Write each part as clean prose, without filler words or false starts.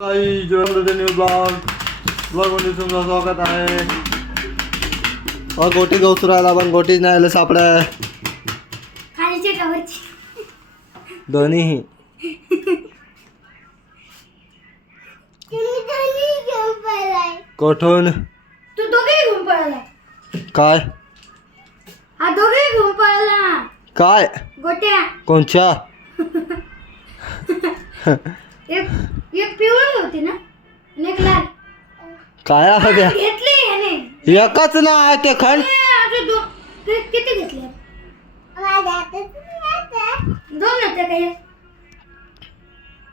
New blog मध्ये तुमचं स्वागत आहे. गोटी गवसू राहिला पण गोटीच नाही आलं सापडा दोन्ही कोठून तू दोघे घेऊन पळाला काय हा दोघे घेऊन पळाला काय गोट्या कोणच्या एक एक पिवळी होती ना आणि एक लाल काय आहे त्या घेतली याने एकच ना ते खंड किती घेतले दोन होते काय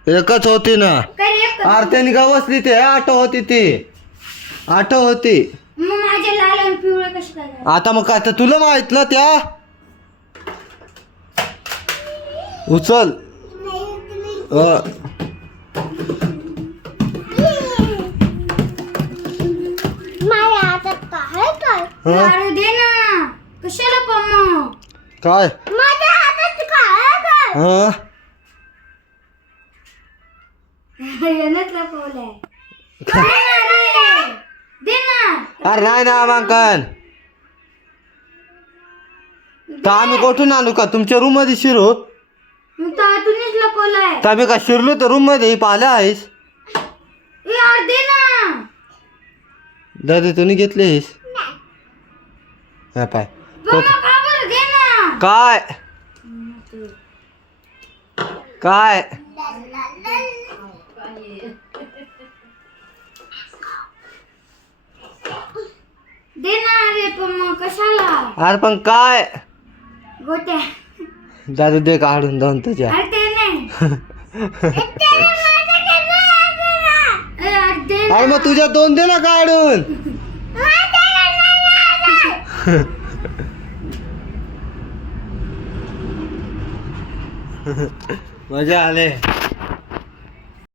एकच होती ना काय एक आरत्याने गवसली ते आठव होती ती आठव होती मग माझे लाल आणि पिवळे कसे काय आता मग काय तर तुला माहित ना त्या उचल अरे दे ना कशाला पम्मा काय माझ्या हातात काय यानच लपवलंय दे ना अरे नाही ना मांकन तर आम्ही कुठून आणू का तुमच्या रूम मध्ये शिरू मग तर तुम्हीच लपवलंय तर आम्ही का शिरलो तर रूम मध्ये पाहिलं आहेस यार दे ना दादा तुम्ही घेतलेस हा पाय पम्मा का बरं दे ना काय काय दे ना रे पम्मा कशाला अरे पण काय गोट्या दादा दे काढून जाऊन तुझ्या अरे ते नाही यार दे अरे मग तुझ्या दोन दे ना काढून मजा आले